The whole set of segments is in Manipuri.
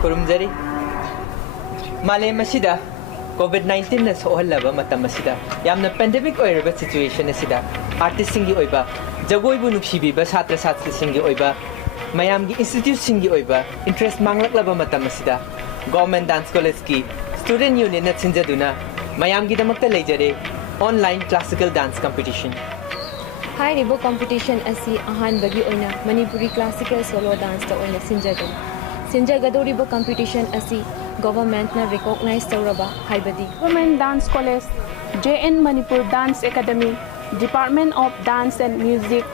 Kurumjari. Malay masida COVID-19 na sohallaba matam masida yamna pandemic oiraba situation asida artist singi oiba jagoi bu nuksibiba satra satri singi oiba mayamgi institute singi oiba interest manglaklaba matam masida government dance college ki student union na sinjaduna mayamgi damakta leijare online classical dance competition. Hi ribo competition asi ahan bagi oina Manipuri classical solo dance ta oina sinjagadoribo competition asi government na recognize tauraba haibadi Government Dance College, JN Manipur Dance Academy, Department of Dance and Music,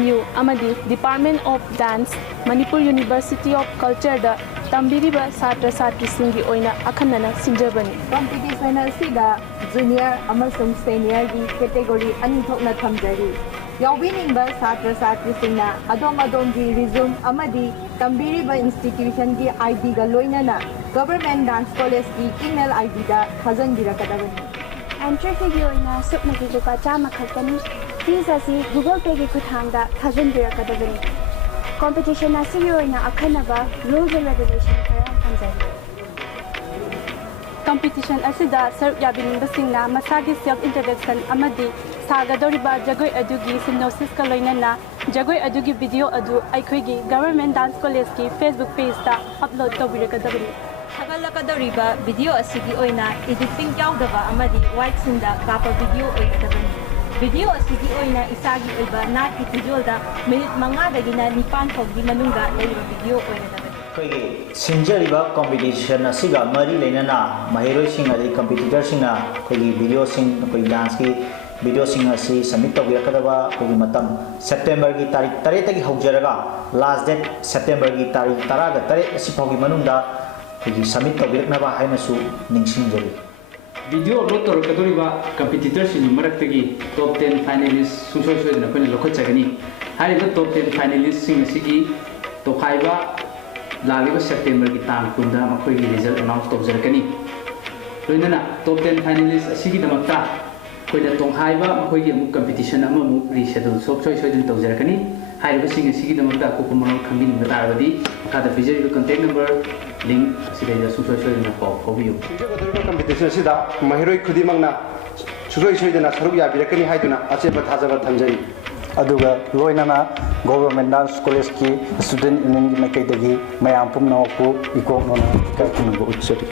MU, Amadi, Department of Dance, Manipur University of Culture da tambiriba satra satri singi oina akhanana sinjabani. Competition asida junior amasung senior gi category ani thokna thamjari. Yawiningba satra satri singna adom gi resume amadi tambiriba institution gi ID ga loinana Government Dance College ki email ID da khazan birakadabani. Entry fee gi oina supna gi lupa chama khaktani fees asi Google Pay gi kuthangda khazan birakadabani. Competition asi gi oina akhanaba rules and regulation khara thamjari. Competition asida saruk yabininba singna masagi self introduction amadi sagadoriba jagoi adugi synopsis ka loinana jagoi adugi video adu aikhoigi Government Dance College ki Facebook page ta upload tawbirakadabani. Hagalakadoriba video asigi oina editing yaudaba amadi white sinda kapa video oikadabani. Video asigi oina isagi oiba naki tijolda minute manga dagina nipan fogdi manunga leiba video oikadabani. Koigi sinjariba competition asiga mari leinana mahiroi sing adi competitor singna koigi video sing koi dance ki video sing asi submit tawbirakadaba koigi matam September gi tarik 3 tagi haujaraga last date September gi tarik 10 ga 3 asi fogi manungda koigi submit tawbiraknaba hainasu ningsingjari. Video upload tawrakadoriba competitor sing maraktagi top 10 finalists susoi soidna kone lokhachagani hariba top 10 finalists sing asigi tokhaiba लागिबा सेप्टेम्बर की तांग कुंदा मखोई रिजल्ट अनाउंस तौजरकनी लोइनना टॉप 10 फाइनलिस्ट असिगी दमक्ता कोइना तोंहाइबा मखोई की अमु कंपटीशन अमु रिशेड्यूल सोई सोइदन तौजरकनी हाइबा सिंग असिगी दमक्ता कोकुमनो खंबिन बतारबदी खादा फिजरिबा कांटेक्ट नंबर लिंक असिदैदा सोई सोइदन पाउ फोबियो कंपटीशन असिदा महिरोई खुदिमंगना सुसोई सोइदना सरुक याबिरकनी हाइदुना अचेबा थाजबा थमजरी अदुगा लोइनाना गवर्नमेंट डांस कॉलेज की स्टूडेंट यूनियन की मैकेदगी मयाम पुमनावपु इकोनोना का कुनगो उच्चरी